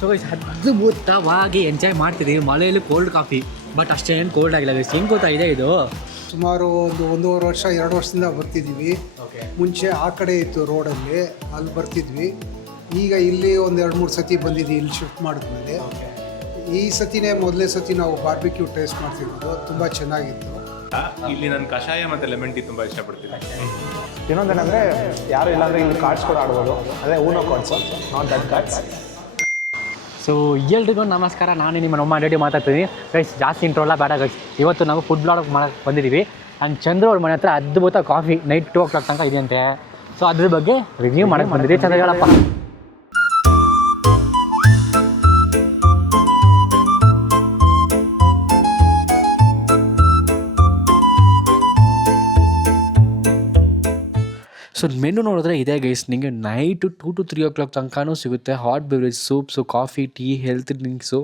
So ಅದ್ಭುತವಾಗಿ enjoy ಮಾಡ್ತಿದ್ದೀವಿ. ಮಳೆಯಲ್ಲಿ ಕೋಲ್ಡ್ ಕಾಫಿ, ಬಟ್ ಅಷ್ಟೇನು ಕೋಲ್ಡ್ ಆಗಿಲ್ಲ ಗೈಸ್. ಹೆಂಗೆ ಗೊತ್ತಾಗಿದೆ ಇದು? ಸುಮಾರು ಒಂದೂವರೆ ವರ್ಷ 2 ವರ್ಷದಿಂದ ಬರ್ತಿದ್ದೀವಿ. ಮುಂಚೆ ಆ ಕಡೆ ಇತ್ತು ರೋಡಲ್ಲಿ, ಅಲ್ಲಿ ಬರ್ತಿದ್ವಿ. ಈಗ ಇಲ್ಲಿ ಒಂದು 2-3 ಸತಿ ಬಂದಿದ್ವಿ ಇಲ್ಲಿ ಶಿಫ್ಟ್ ಮಾಡಿದ್ಮೇಲೆ. ಈ ಸತಿನೇ ಮೊದಲನೇ ಸತಿ ನಾವು ಬಾರ್ಬಿಕ್ಯೂ ಟೇಸ್ಟ್ ಮಾಡ್ತಿರೋದು. ತುಂಬ ಚೆನ್ನಾಗಿತ್ತು. ಇಲ್ಲಿ ನಾನು ಕಷಾಯ ಮತ್ತು ಲೆಮನ್ ಟೀ ತುಂಬ ಇಷ್ಟಪಡ್ತೀನಿ. ಇನ್ನೊಂದೇನೆಂದರೆ ಯಾರು ಇಲ್ಲಾಂದರೆ ಇಲ್ಲಿ ಕಾರ್ಡ್ಸ್ ಕೂಡ ಆಡ್ಬೋದು. ಅದೇ Uno cards, not that cards. So ಎಲ್ರಿಗೂ ನಮಸ್ಕಾರ, ನಾನು ನಿಮ್ಮ ನಮ್ಮ ರೆಡಿ ಮಾತಾಡ್ತೀನಿ ಗೈಸ್. ಜಾಸ್ತಿ ಇಂಟ್ರೋಲ್ಲ ಬೇಡ ಗೈಸ್. ಇವತ್ತು ನಾವು ಫುಡ್ ಬ್ಲಾಗ್ ಮಾಡೋಕ್ಕೆ ಬಂದಿದ್ದೀವಿ. ಆ್ಯಂಡ್ ಚಂದ್ರ ಅವ್ರ ಮನೆ ಹತ್ರ ಅದ್ಭುತ ಕಾಫಿ ನೈಟ್ 2 o'clock ತನಕ ಇದೆಯಂತೆ. ಸೊ ಅದ್ರ ಬಗ್ಗೆ ರಿವ್ಯೂ ಮಾಡೋಕ್ಕೆ ಬಂದಿದ್ದೀವಿ. ಚಂದ್ರ ಹೇಳಪ್ಪ. ಸೊ ಮೆನು ನೋಡಿದ್ರೆ ಇದೇ ಗೈಸ್. ನಿಮಗೆ ನೈಟು 2 to 3 o'clock ತನಕನೂ ಸಿಗುತ್ತೆ. Hot beverage, soups, coffee, tea, health drinks,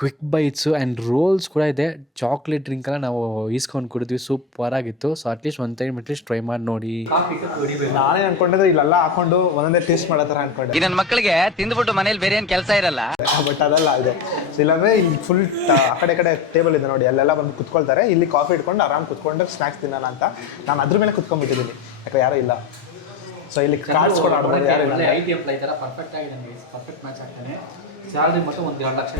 quick bites and rolls ಕೂಡ ಇದೆ. ಚಾಕ್ಲೇಟ್ ಡ್ರಿಂಕೆಲ್ಲ ನಾವು ಈಸ್ಕೊಂಡು ಕುಡಿದ್ವಿ. ಸೂಪರ್ ಆಗಿತ್ತು. ಸೊ ಅಟ್ಲೀಸ್ಟ್ ಒಂದು ಟೈಮ್ ಅಟ್ಲೀಸ್ಟ್ ಟ್ರೈ ಮಾಡಿ ನೋಡಿ. ನಾನೇ ಅನ್ಕೊಂಡಿದ್ದೆ ಇಲ್ಲೆಲ್ಲ ಹಾಕೊಂಡು ಒಂದೊಂದೇ ಟೇಸ್ಟ್ ಮಾಡೋ ಥರ ಅನ್ಕೊಂಡೆ. ಈ ನನ್ನ ಮಕ್ಕಳಿಗೆ ತಿಂದ್ಬಿಟ್ಟು ಮನೇಲಿ ಬೇರೆ ಏನು ಕೆಲಸ ಇರಲ್ಲ. ಬಟ್ ಅದೆಲ್ಲ ಇದೆ. ಸೊ ಇಲ್ಲಾಂದರೆ ಇಲ್ಲಿ ಫುಲ್ ಆ ಕಡೆ ಟೇಬಲ್ ಇದೆ ನೋಡಿ, ಅಲ್ಲೆಲ್ಲ ಬಂದು ಕುತ್ಕೊಳ್ತಾರೆ. ಇಲ್ಲಿ ಕಾಫಿ ಇಟ್ಕೊಂಡು ಆರಾಮ್ ಕುತ್ಕೊಂಡು ಸ್ನ್ಯಾಕ್ಸ್ ತಿನ್ನೋಣ ಅಂತ ನಾನು ಅದ್ರ ಮೇಲೆ ಕುತ್ಕೊಂಡ್ಬಿಟ್ಟಿದ್ದೀನಿ, ಯಾಕೆ ಯಾರೂ ಇಲ್ಲ. ಸೊ ಇಲ್ಲಿ ಕಾರ್ಡ್ಸ್ ಕೂಡ ಆಡ್ಬೋದು. ಯಾರು ಇಲ್ಲ IPL ಈ ಥರ ಪರ್ಫೆಕ್ಟ್ ಆಗಿದೆ ಗೈಸ್. ಪರ್ಫೆಕ್ಟ್ ಮ್ಯಾಚ್ ಆಗ್ತಾನೆ. ಸ್ಯಾಲ್ರಿ ಮತ್ತು ಒಂದು 2 ಲಕ್ಷ.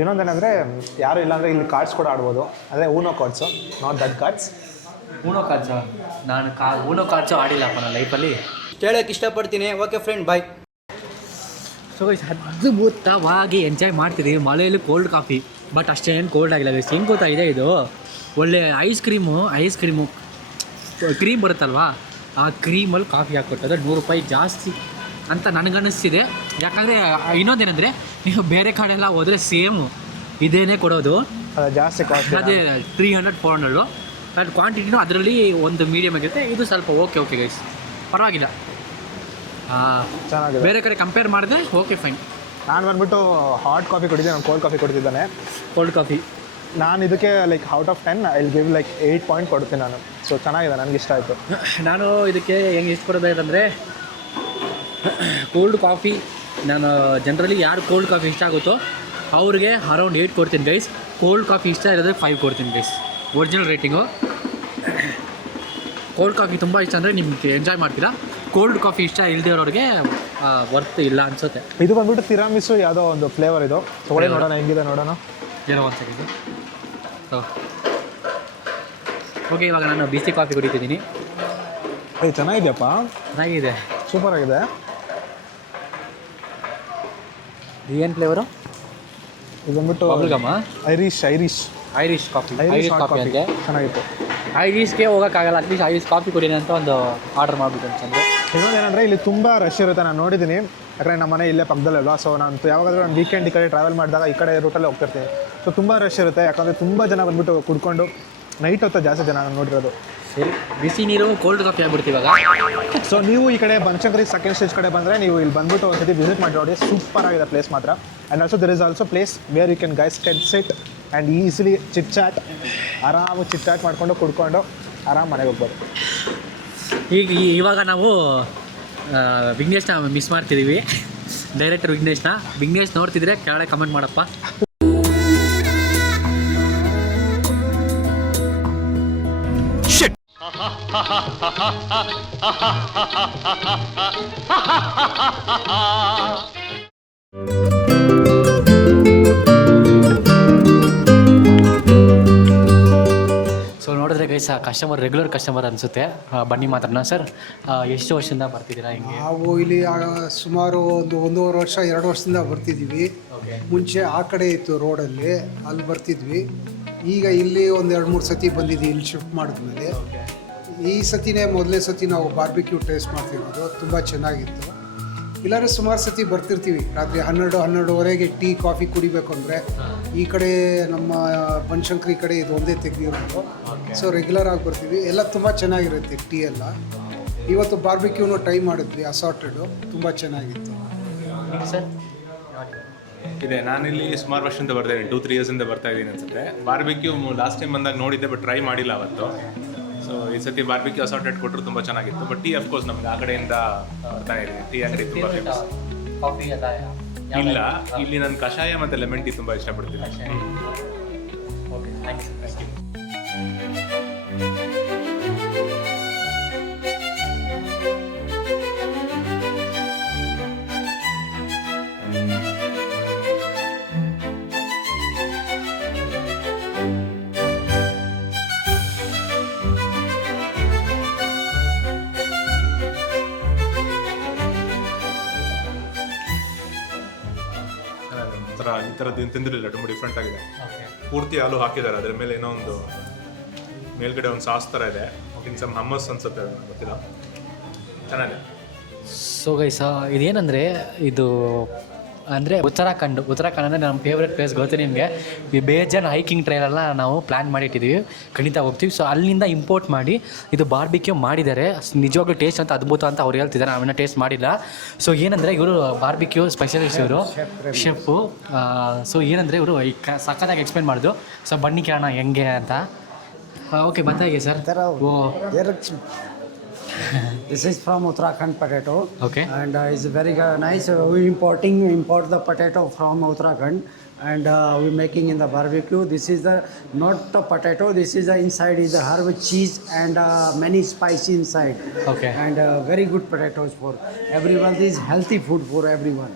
ಇನ್ನೊಂದೇನೆಂದರೆ ಯಾರು ಇಲ್ಲಾಂದರೆ ಇಲ್ಲಿ ಕಾರ್ಡ್ಸ್ ಕೂಡ ಆಡ್ಬೋದು. ಅದೇ ಊನೋ ಕಾರ್ಡ್ಸು, ನಾಟ್ ದಟ್ ಕಾರ್ಡ್ಸ್. ಊನೋ ಕಾರ್ಡ್ಸಾ? ನಾನು ಊನೋ ಕಾರ್ಡ್ಸು ಆಡಿಲ್ಲಪ್ಪ ನನ್ನ ಲೈಫಲ್ಲಿ. ಹೇಳಕ್ಕೆ ಇಷ್ಟಪಡ್ತೀನಿ. ಓಕೆ ಫ್ರೆಂಡ್, ಬಾಯ್. ಸೊ ಗೈಸ್ ಅದ್ಭುತವಾಗಿ ಎಂಜಾಯ್ ಮಾಡ್ತಿದ್ದೀವಿ. ಮಳೆಯಲ್ಲಿ ಕೋಲ್ಡ್ ಕಾಫಿ, ಬಟ್ ಅಷ್ಟೇನು ಕೋಲ್ಡ್ ಆಗಿಲ್ಲ ಗೈಸ್. ಹೆಂಗೆ ಗೊತ್ತಾಗಿದೆ ಇದು? ಒಳ್ಳೆ ಐಸ್ ಕ್ರೀಮು ಕ್ರೀಮ್ ಬರುತ್ತಲ್ವಾ, ಆ ಕ್ರೀಮಲ್ಲಿ ಕಾಫಿ ಹಾಕ್ಕೊಟ್ಟರೆ 100 ರೂಪಾಯಿ ಜಾಸ್ತಿ ಅಂತ ನನಗನ್ನಿಸ್ತಿದೆ. ಯಾಕಂದರೆ ಇನ್ನೊಂದೇನೆಂದರೆ, ನೀವು ಬೇರೆ ಕಡೆಲ್ಲ ಹೋದರೆ ಸೇಮು ಇದೇನೇ ಕೊಡೋದು. ಜಾಸ್ತಿ ಕಾಸ್ಟ್. ಅದೇ 300-400. ಬಟ್ ಕ್ವಾಂಟಿಟಿನೂ ಅದರಲ್ಲಿ ಒಂದು ಮೀಡಿಯಮ್ ಆಗಿರುತ್ತೆ. ಇದು ಸ್ವಲ್ಪ ಓಕೆ ಗೈಸ್, ಪರವಾಗಿಲ್ಲ. ಚೆನ್ನಾಗಿದೆ. ಬೇರೆ ಕಡೆ ಕಂಪೇರ್ ಮಾಡಿದ್ರೆ ಓಕೆ ಫೈನ್. ನಾನು ಬಂದ್ಬಿಟ್ಟು ಹಾಟ್ ಕಾಫಿ ಕುಡಿದ್ದೆ, ನಾನು ಕೋಲ್ಡ್ ಕಾಫಿ ಕುಡಿತಿದ್ದಾನೆ. ಕೋಲ್ಡ್ ಕಾಫಿ ನಾನು ಇದಕ್ಕೆ like out of 10 I will give like 8 point ಕೊಡ್ತೀನಿ ನಾನು. ಸೊ ಚೆನ್ನಾಗಿದೆ, ನನಗೆ ಇಷ್ಟ ಆಯಿತು. ನಾನು ಇದಕ್ಕೆ ಹೆಂಗೆ ಇಷ್ಟ ಕೊಡೋದಂದರೆ, ಕೋಲ್ಡ್ ಕಾಫಿ ನಾನು ಜನರಲಿ ಯಾರು ಕೋಲ್ಡ್ ಕಾಫಿ ಇಷ್ಟ ಆಗುತ್ತೋ ಅವ್ರಿಗೆ ಅರೌಂಡ್ 8 ಕೊಡ್ತೀನಿ ಗೈಸ್. ಕೋಲ್ಡ್ ಕಾಫಿ ಇಷ್ಟ ಇರೋದ್ರೆ 5 ಕೊಡ್ತೀನಿ guys. Original rating. Cold coffee ತುಂಬ ಇಷ್ಟ ಅಂದರೆ ನಿಮ್ಗೆ ಎಂಜಾಯ್ ಮಾಡ್ತೀರಾ. ಕೋಲ್ಡ್ ಕಾಫಿ ಇಷ್ಟ ಇಲ್ಲದೆ ಇರೋರಿಗೆ ವರ್ತ್ ಇಲ್ಲ ಅನಿಸುತ್ತೆ. ಇದು ಬಂದ್ಬಿಟ್ಟು ತಿರಾಮಿಸು ಯಾವುದೋ ಒಂದು ಫ್ಲೇವರ್ ಇದು. ತೊಗೊಳ್ಳಿ ನೋಡೋಣ ಹೆಂಗಿದೆ ನೋಡೋಣ. ಏನೋ ಒಂದು ಸೆಕೆಂಡು. ಸೊ ಓಕೆ, ಇವಾಗ ನಾನು ಬಿಸಿ ಕಾಫಿ ಕುಡಿತಿದ್ದೀನಿ. ಚೆನ್ನಾಗಿದೆಯಪ್ಪ, ಚೆನ್ನಾಗಿದೆ, ಸೂಪರ್ ಆಗಿದೆ. ಏನು ಫ್ಲೇವರು? ಇದು ಬಂದ್ಬಿಟ್ಟು ಬಬಲ್ಗಮ್ಮ. Irish coffee. Irish coffee coffee ಅಂತೆ. ಚೆನ್ನಾಗಿತ್ತು. ಐರಿಷ್ಗೆ ಹೋಗೋಕ್ಕಾಗಲ್ಲ, ಅಟ್ಲೀಸ್ಟ್ ಐರಿಷ್ ಕಾಫಿ ಕುಡೀನಿ ಅಂತ ಒಂದು ಆರ್ಡರ್ ಮಾಡಿಬಿಟ್ಟು ಅಂತಂದರೆ. ಇನ್ನೊಂದೇನೆಂದರೆ ಇಲ್ಲಿ ತುಂಬ ರಶ್ ಇರುತ್ತೆ, ನಾನು ನೋಡಿದ್ದೀನಿ. ಯಾಕಂದರೆ ನಮ್ಮ ಮನೆ ಇಲ್ಲೇ ಪಕ್ಕದಲ್ಲಲ್ವ. ಸೊ ನಾನು ಯಾವಾಗಾದರೂ ನಾನು ವೀಕೆಂಡ್ ಈ ಕಡೆ ಟ್ರಾವೆಲ್ ಮಾಡಿದಾಗ ಈ ಕಡೆ ರೂಟಲ್ಲೇ ಹೋಗ್ತಿರ್ತೀನಿ. ಸೊ ತುಂಬ ರಶ್ ಇರುತ್ತೆ, ಯಾಕಂದರೆ ತುಂಬ ಜನ ಬಂದುಬಿಟ್ಟು ಕುಡ್ಕೊಂಡು ನೈಟ್ ಹೊತ್ತು ಜಾಸ್ತಿ ಜನ ನಾನು ನೋಡಿರೋದು. ಸರಿ, ಬಿಸಿ ನೀರು ಕೋಲ್ಡ್ ಕಾಫಿ ಆಗ್ಬಿಡ್ತೀವಿ ಇವಾಗ. ಸೊ ನೀವು ಈ ಕಡೆ ಬನಶಂಕರಿ ಸೆಕೆಂಡ್ ಸ್ಟೇಜ್ ಕಡೆ ಬಂದರೆ ನೀವು ಇಲ್ಲಿ ಬಂದುಬಿಟ್ಟು ಒಂದು ಸತಿ ವಿಸಿಟ್ ಮಾಡಿ ನೋಡಿ. ಸೂಪರ್ ಆಗಿದೆ ಪ್ಲೇಸ್ ಮಾತ್ರ. And also there is also place where you can guys can sit and easily chit chat, ಆರಾಮಾಗಿ ಚಿಟ್ ಚಾಟ್ ಮಾಡಿಕೊಂಡು ಕುಡ್ಕೊಂಡು ಆರಾಮ್ ಮನೆಗೆ ಹೋಗ್ಬೋದು. ಇವಾಗ ನಾವು ವಿಘ್ನೇಶ್ನ ಮಿಸ್ ಮಾಡ್ತಿದ್ದೀವಿ. ಡೈರೆಕ್ಟರ್ ವಿಘ್ನೇಶ್ ನೋಡ್ತಿದ್ರೆ ಕೆಳಗಡೆ ಕಮೆಂಟ್ ಮಾಡಪ್ಪ. ಸೊ ನೋಡಿದ್ರೆ ಗೈಸ್, ಕಸ್ಟಮರ್ ರೆಗ್ಯುಲರ್ ಕಸ್ಟಮರ್ ಅನಿಸುತ್ತೆ. ಬನ್ನಿ ಮಾತ್ರನಾ ಸರ್, ಎಷ್ಟು ವರ್ಷದಿಂದ ಬರ್ತಿದ್ದೀರಾ ಹಿಂಗೆ? ನಾವು ಇಲ್ಲಿ ಸುಮಾರು ಒಂದೂವರೆ ವರ್ಷ 2 ವರ್ಷದಿಂದ ಬರ್ತಿದ್ದೀವಿ. ಮುಂಚೆ ಆ ಕಡೆ ಇತ್ತು ರೋಡಲ್ಲಿ, ಅಲ್ಲಿ ಬರ್ತಿದ್ವಿ. ಈಗ ಇಲ್ಲಿ ಒಂದು 2-3 ಸತಿ ಬಂದಿದ್ವಿ ಇಲ್ಲಿ ಶಿಫ್ಟ್ ಮಾಡಿದ್ಮೇಲೆ. ಈ ಸತಿನೇ ಮೊದಲನೇ ಸತಿ ನಾವು ಬಾರ್ಬಿಕ್ಯೂ ಟೇಸ್ಟ್ ಮಾಡ್ತಿರೋದು. ತುಂಬ ಚೆನ್ನಾಗಿತ್ತು. ಇಲ್ಲಾಂದರೆ ಸುಮಾರು ಸತಿ ಬರ್ತಿರ್ತೀವಿ ರಾತ್ರಿ 12-12:30 ಟೀ ಕಾಫಿ ಕುಡಿಬೇಕು ಅಂದರೆ. ಈ ಕಡೆ ನಮ್ಮ ಬನಶಂಕರಿ ಕಡೆ ಇದು ಒಂದೇ ತೆಗೆದಿರೋದು. ಸೊ ರೆಗ್ಯುಲರ್ ಆಗಿ ಬರ್ತೀವಿ. ಎಲ್ಲ ತುಂಬ ಚೆನ್ನಾಗಿರುತ್ತೆ ಟೀ ಎಲ್ಲ. ಇವತ್ತು ಬಾರ್ಬಿಕ್ಯೂನು ಟ್ರೈ ಮಾಡಿದ್ವಿ, ಅಸಾರ್ಟೆಡು, ತುಂಬ ಚೆನ್ನಾಗಿತ್ತು ಸರ್. ಇದೆ, ನಾನಿಲ್ಲಿ ಸುಮಾರು ವರ್ಷದಿಂದ ಬರ್ತಾ ಇದ್ದೀನಿ, 2-3 ಇಯರ್ಸಿಂದ ಬರ್ತಾ ಇದ್ದೀನಿ ಅನ್ಸುತ್ತೆ. ಬಾರ್ಬಿಕ್ಯೂ ಲಾಸ್ಟ್ ಟೈಮ್ ಬಂದಾಗ ನೋಡಿದ್ದೆ, ಬಟ್ ಟ್ರೈ ಮಾಡಿಲ್ಲ ಅವತ್ತು. ಸೊ ಈ ಸತಿ ಬಾರ್ಬಿಕ್ಯೂ ಅಸಾರ್ಟೆಡ್ ಕೊಟ್ಟರು ತುಂಬ ಚೆನ್ನಾಗಿತ್ತು. ಬಟ್ ಟೀ ಅಫ್ಕೋರ್ಸ್ ನಮ್ಗೆ ಆ ಕಡೆಯಿಂದ ಬರ್ತಾನೆ ಇದೆ. ಟೀ ಅಂಗಡಿ ತುಂಬ ಫೇಮಸ್. ಕಾಫಿ ಎಲ್ಲ ಇಲ್ಲ, ಇಲ್ಲಿ ನಾನು ಕಷಾಯ ಮತ್ತು ಲೆಮನ್ ಟೀ ತುಂಬ ಇಷ್ಟಪಡ್ತೀನಿ. Okay, thank you. ಒಂಥರ ಈ ಥರದ್ದು ಏನು ತಿಂದಿರಲಿಲ್ಲ, ತುಂಬ ಡಿಫ್ರೆಂಟ್ ಆಗಿದೆ. ಓಕೆ, ಪೂರ್ತಿ ಹಾಲು ಹಾಕಿದ್ದಾರೆ, ಅದರ ಮೇಲೆ ಏನೋ ಒಂದು ಮೇಲ್ಗಡೆ ಒಂದು ಸಾಸ್ ಥರ ಇದೆ. ಇನ್ ಸಮ್ ಹಮ್ಮಸ್ ಅನ್ಸುತ್ತೆ, ಅದು ನಂಗೆ ಗೊತ್ತಿಲ್ಲ. ಚೆನ್ನಾಗಿದೆ. ಸೊ ಗೈಸ್, ಇದೇನಂದರೆ ಇದು ಅಂದರೆ ಉತ್ತರಾಖಂಡ್ ಅಂದರೆ ನಮ್ಮ ಫೇವ್ರೆಟ್ ಪ್ಲೇಸ್ ಗೊತ್ತು ನಿಮಗೆ. ಈ ಬೇಜಾನ್ ಹೈಕಿಂಗ್ ಟ್ರೈಲೆಲ್ಲ ನಾವು ಪ್ಲ್ಯಾನ್ ಮಾಡಿಟ್ಟಿದ್ದೀವಿ, ಖಂಡಿತ ಹೋಗ್ತೀವಿ. ಸೊ ಅಲ್ಲಿಂದ ಇಂಪೋರ್ಟ್ ಮಾಡಿ ಇದು ಬಾರ್ಬಿಕ್ಯೂ ಮಾಡಿದ್ದಾರೆ. ನಿಜವಾಗ್ಲೂ ಟೇಸ್ಟ್ ಅಂತ ಅದ್ಭುತ ಅಂತ ಅವ್ರು ಹೇಳ್ತಿದ್ದಾರೆ, ನಾವಿನ್ನ ಟೇಸ್ಟ್ ಮಾಡಿಲ್ಲ. ಸೊ ಏನಂದರೆ ಇವರು ಬಾರ್ಬಿಕ್ಯೂ ಸ್ಪೆಷಲಿಸ್ಟ್, ಇವರು ಶೆಫು. ಸೊ ಏನಂದರೆ ಇವರು ಈ ಸಖತ್ತಾಗಿ ಎಕ್ಸ್ಪ್ಲೇನ್ ಮಾಡಿದ್ರು. ಸೊ ಬನ್ನಿ ಕೇಳೋಣ ಹೆಂಗೆ ಅಂತ. ಓಕೆ, ಗೊತ್ತಾಗಿದೆ ಸರ್. ಓ, This is from Uttarakhand potato. Okay. And it's very nice. We import the potato from Uttarakhand, and we making in the barbecue. This is the not the potato. This is the inside is the herb, cheese, and many spice inside. Okay. And very good potatoes for everyone. This is healthy food for everyone.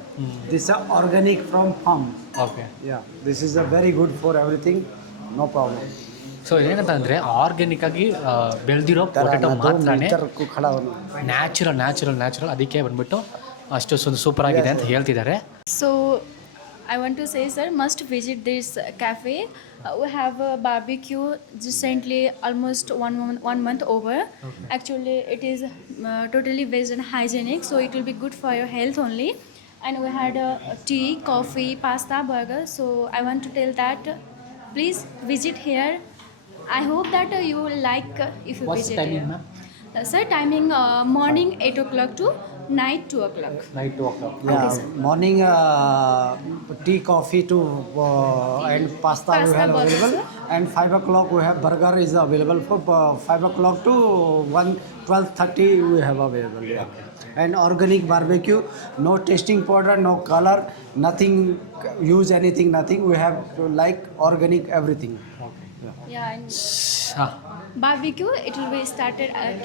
This is organic from farm. Okay. Yeah. This is a very good for everything. No problem. So ಏನಂತ ಅಂದರೆ organic ಆಗಿ ಬೆಳೆದಿರೋ potato ಮಾತ್ರನೇ natural, ಅದಕ್ಕೆ ಬಂದ್ಬಿಟ್ಟು ಅಷ್ಟು super ಆಗಿದೆ ಅಂತ ಹೇಳ್ತಿದ್ದಾರೆ. So I want to say, sir, must visit this cafe. We have a barbecue recently, almost one month over. Okay. Actually, it is totally veg and hygienic, so it will be good for your health only. And we had tea, coffee, pasta, burger. So I want to tell that please visit here. I hope that you will like if you What's visit the timing, here. ma'am? Sir, timing morning 8 o'clock to night 2 o'clock. Night 2 o'clock. Yeah, morning tea, coffee to and pasta we have burgers, available. sir. And 5 o'clock we have burger is available for 5 o'clock to 12:30 we have available. Yeah. And organic barbecue, no tasting powder, no color, nothing, use anything, nothing. We have to like organic everything. Yeah, and ಹಾಂ, barbecue, it will be started at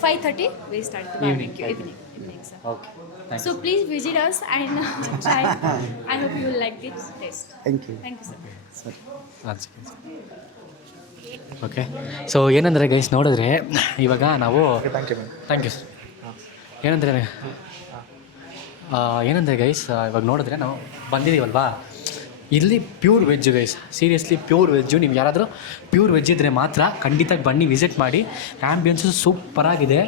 5:30. We start the barbecue evening, sir. Okay, thank So please visit us and try. I hope you will like this taste. Thank you. Thank you, sir. Okay. So ಏನಂದರೆ guys, ನೋಡಿದ್ರೆ ಇವಾಗ ನಾವು thank you ma'am. Thank you sir. ಏನಂದರೆ guys, ಇವಾಗ ನೋಡಿದ್ರೆ ನಾವು ಬಂದಿದ್ದೀವಲ್ವಾ, ಇಲ್ಲಿ pure veg guys, seriously pure veg. ನೀವು ಯಾರಾದರೂ ಪ್ಯೂರ್ ವೆಜ್ ಇದ್ದರೆ ಮಾತ್ರ ಖಂಡಿತ ಬನ್ನಿ, ವಿಸಿಟ್ ಮಾಡಿ. ಆ್ಯಂಬಿಯನ್ಸು ಸೂಪರಾಗಿದೆ.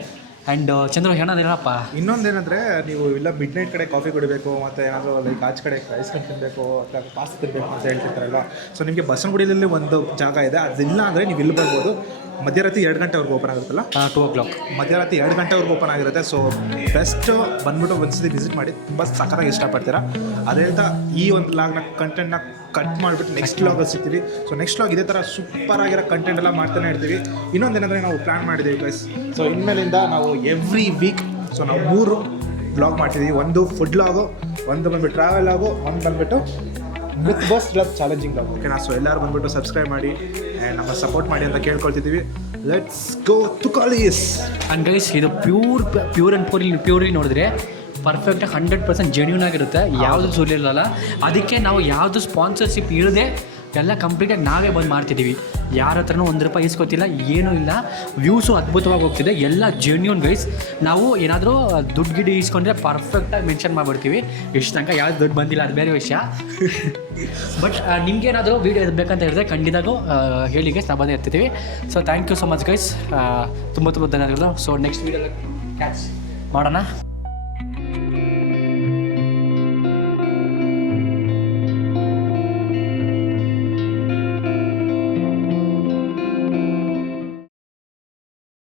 ಆ್ಯಂಡ್ ಚಂದ್ರ ಏನಪ್ಪ, ಇನ್ನೊಂದೇನೆಂದರೆ ನೀವು ಇಲ್ಲ ಮಿಡ್ ನೈಟ್ ಕಡೆ ಕಾಫಿ ಕುಡಿಬೇಕು, ಮತ್ತು ಏನಾದರೂ ಲೈಕ್ ಆಚೆ ಕಡೆ ಐಸ್ ಕ್ರೀಮ್ ತಿನ್ನಬೇಕು ಅಥವಾ ಪಾಸ್ತಾ ತಿನ್ನಬೇಕು ಅಂತ ಹೇಳ್ತಿರ್ತಾರಲ್ಲ, ಸೊ ನಿಮಗೆ ಬಸವನಗುಡಿಯಲ್ಲಿ ಒಂದು ಜಾಗ ಇದೆ, ಅದಿಲ್ಲ ಅಂದರೆ ನೀವು ಇಲ್ಲಿ ಬರ್ಬೋದು. ಮಧ್ಯರಾತ್ರಿ 2 ಗಂಟೆವರೆಗೂ ಓಪನ್ ಆಗುತ್ತಲ್ಲ, 2 o'clock. ಮಧ್ಯರಾತ್ರಿ 2 ಗಂಟೆವರೆಗೂ ಓಪನ್ ಆಗಿರುತ್ತೆ. ಸೊ ಬೆಸ್ಟ್ ಬಂದ್ಬಿಟ್ಟು ಒಂದ್ಸತಿ ವಿಸಿಟ್ ಮಾಡಿ, ತುಂಬ ಸಖತ್ತಾಗಿ ಇಷ್ಟಪಡ್ತೀರಾ. ಅದೇ ಹೇಳ್ತಾ ಈ ಒಂದು ಲಾಗ್ನ ಕಂಟೆಂಟ್ನ ಕಟ್ ಮಾಡಿಬಿಟ್ಟು ನೆಕ್ಸ್ಟ್ ಲಾಗಲ್ಲಿ ಸಿಗ್ತೀವಿ. ಸೊ ನೆಕ್ಸ್ಟ್ ಲಾಗ್ ಇದೇ ಥರ ಸೂಪರ್ ಆಗಿರೋ ಕಂಟೆಂಟ್ ಎಲ್ಲ ಮಾಡ್ತಾನೆ ಇರ್ತೀವಿ. ಇನ್ನೊಂದೇನೆಂದರೆ ನಾವು ಪ್ಲ್ಯಾನ್ ಮಾಡಿದ್ದೀವಿ ಗೈಸ್. ಸೊ ಇನ್ಮೇಲಿಂದ ನಾವು ಎವ್ರಿ ವೀಕ್ ಸೊ ನಾವು 3 ಬ್ಲಾಗ್ ಮಾಡ್ತಿದ್ದೀವಿ. ಒಂದು ಫುಡ್ ಲಾಗು, ಒಂದು ಬಂದುಬಿಟ್ಟು ಟ್ರಾವೆಲ್ ಲಾಗು, ಒಂದು ಬಂದುಬಿಟ್ಟು ವಿತ್ ಬಸ್ ಚಾಲೆಂಜಿಂಗ್ ಲಾಗ್. ಓಕೆನಾ? ಸೊ ಎಲ್ಲರೂ ಬಂದುಬಿಟ್ಟು ಸಬ್ಸ್ಕ್ರೈಬ್ ಮಾಡಿ ಆ್ಯಂಡ್ ನಮ್ಮ ಸಪೋರ್ಟ್ ಮಾಡಿ ಅಂತ ಕೇಳ್ಕೊಳ್ತಿದ್ದೀವಿ. Let's go to college. And guys, ಇದು ಪ್ಯೂರ್ ಆ್ಯಂಡ್ ಪ್ಯೂರ್ಲಿ ನೋಡಿದ್ರೆ ಪರ್ಫೆಕ್ಟಾಗಿ 100% ಜೆನ್ಯೂನ್ ಆಗಿರುತ್ತೆ, ಯಾವುದು ಸುಲಿರಲ್ಲ. ಅದಕ್ಕೆ ನಾವು ಯಾವುದು ಸ್ಪಾನ್ಸರ್ಶಿಪ್ ಇಲ್ಲದೆ ಎಲ್ಲ ಕಂಪ್ಲೀಟಾಗಿ ನಾವೇ ಬಂದು ಮಾಡ್ತಿದ್ದೀವಿ. ಯಾರ ಹತ್ರನೂ ₹1 ಇಸ್ಕೊತಿಲ್ಲ, ಏನೂ ಇಲ್ಲ. ವ್ಯೂಸು ಅದ್ಭುತವಾಗಿ ಹೋಗ್ತಿದೆ, ಎಲ್ಲ ಜೆನ್ಯೂನ್ ಗೈಸ್. ನಾವು ಏನಾದರೂ ದುಡ್ಡು ಗಿಡಿ ಇಸ್ಕೊಂಡ್ರೆ ಪರ್ಫೆಕ್ಟಾಗಿ ಮೆನ್ಷನ್ ಮಾಡಿಬಿಡ್ತೀವಿ. ಇಷ್ಟು ತನಕ ಯಾವ್ದು ದುಡ್ಡು ಬಂದಿಲ್ಲ, ಅದು ಬೇರೆ ವಿಷಯ. ಬಟ್ ನಿಮಗೇನಾದರೂ ವೀಡಿಯೋ ಬೇಕಂತ ಹೇಳಿದ್ರೆ ಖಂಡಿತಾಗೂ ಹೇಳಿ ಗೈಸ್, ನಾವು ಬಂದೇ ಇರ್ತಿದ್ದೀವಿ. So thank you so much guys, ತುಂಬ ಧನ್ಯವಾದಗಳು. ಸೊ ನೆಕ್ಸ್ಟ್ ವೀಡಿಯೋ ಕ್ಯಾಚ್ ಮಾಡೋಣ.